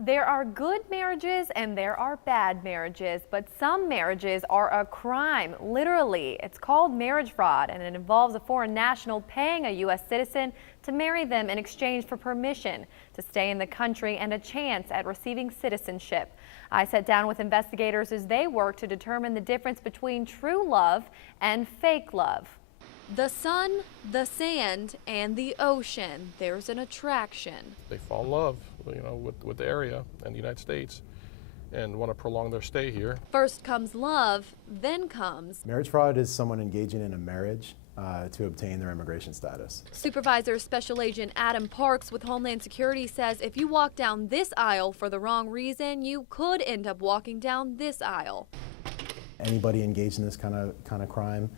There are good marriages and there are bad marriages, but some marriages are a crime, literally. It's called marriage fraud, and it involves a foreign national paying a U.S. citizen to marry them in exchange for permission to stay in the country and a chance at receiving citizenship. I sat down with investigators as they work to determine the difference between true love and fake love. The sun, the sand, and the ocean. There's an attraction. They fall in love, with the area and the United States and want to prolong their stay here. First comes love, then comes marriage fraud is someone engaging in a marriage to obtain their immigration status. Supervisor Special Agent Adam Parks with Homeland Security says if you walk down this aisle for the wrong reason, you could end up walking down this aisle. Anybody engaged in this kind of crime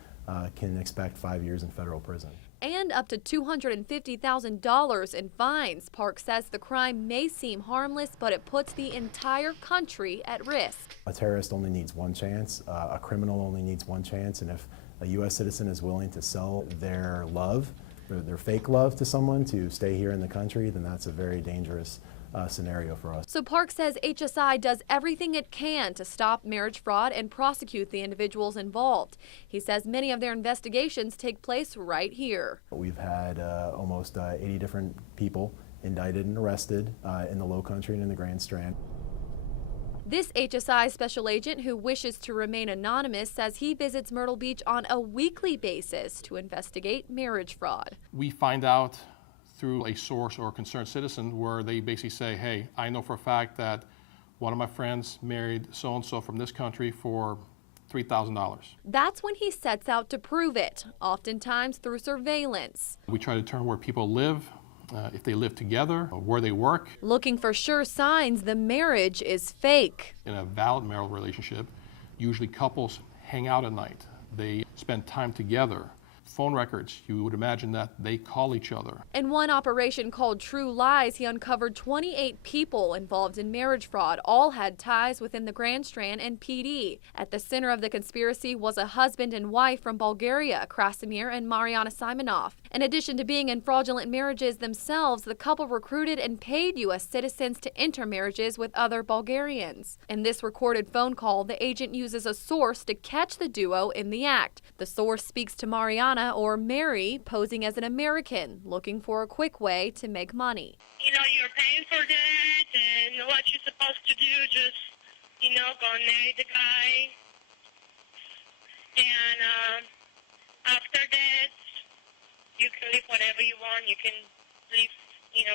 can expect 5 years in federal prison. And up to $250,000 in fines. Parks says the crime may seem harmless, but it puts the entire country at risk. A terrorist only needs one chance, a criminal only needs one chance, and if a U.S. citizen is willing to sell their love, their fake love to someone to stay here in the country, then that's a very dangerous scenario for us. So Parks says HSI does everything it can to stop marriage fraud and prosecute the individuals involved. He says many of their investigations take place right here. We've had almost 80 different people indicted and arrested in the Low Country and in the Grand Strand. This HSI special agent, who wishes to remain anonymous, says he visits Myrtle Beach on a weekly basis to investigate marriage fraud. We find out through a source or a concerned citizen where they basically say, hey, I know for a fact that one of my friends married so-and-so from this country for $3,000. That's when he sets out to prove it, oftentimes through surveillance. We try to determine where people live, if they live together, or where they work. Looking for sure signs the marriage is fake. In a valid marital relationship, usually couples hang out at night. They spend time together. Phone records, you would imagine that they call each other. In one operation called True Lies, he uncovered 28 people involved in marriage fraud. All had ties within the Grand Strand and PD. At the center of the conspiracy was a husband and wife from Bulgaria, Krasimir and Mariana Simonov. In addition to being in fraudulent marriages themselves, the couple recruited and paid U.S. citizens to enter marriages with other Bulgarians. In this recorded phone call, the agent uses a source to catch the duo in the act. The source speaks to Mariana, or Mary, posing as an American, looking for a quick way to make money. You're paying for that, and what you're supposed to do, just, go and marry the guy. And after that, you can live whatever you want. You can live,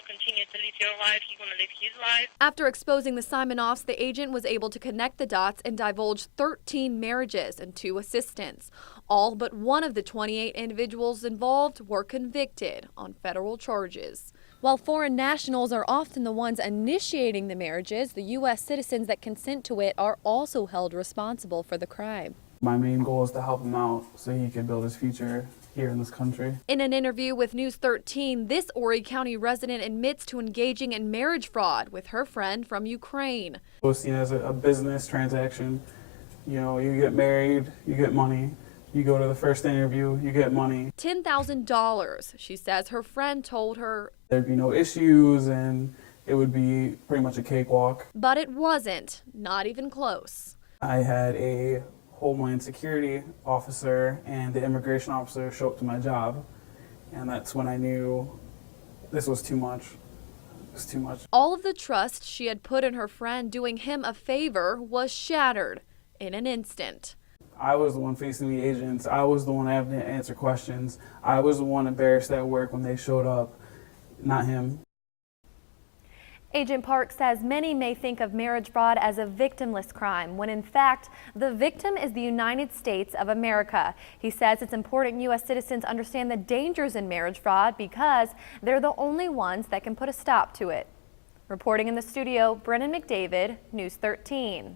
continue to live your life. You're going to live his life. After exposing the Simonovs, the agent was able to connect the dots and divulge 13 marriages and 2 assistants. All but one of the 28 individuals involved were convicted on federal charges. While foreign nationals are often the ones initiating the marriages, the U.S. citizens that consent to it are also held responsible for the crime. My main goal is to help him out so he can build his future here in this country. In an interview with News 13, this Horry County resident admits to engaging in marriage fraud with her friend from Ukraine. It was seen as a business transaction. You get married, you get money. You go to the first interview, you get money. $10,000. She says her friend told her there'd be no issues and it would be pretty much a cakewalk. But it wasn't, not even close. I had a Homeland Security officer and the immigration officer show up to my job, and that's when I knew this was too much. It was too much. All of the trust she had put in her friend doing him a favor was shattered in an instant. I was the one facing the agents. I was the one having to answer questions. I was the one embarrassed at work when they showed up, not him. Agent Park says many may think of marriage fraud as a victimless crime, when in fact, the victim is the United States of America. He says it's important U.S. citizens understand the dangers in marriage fraud because they're the only ones that can put a stop to it. Reporting in the studio, Brennan McDavid, News 13.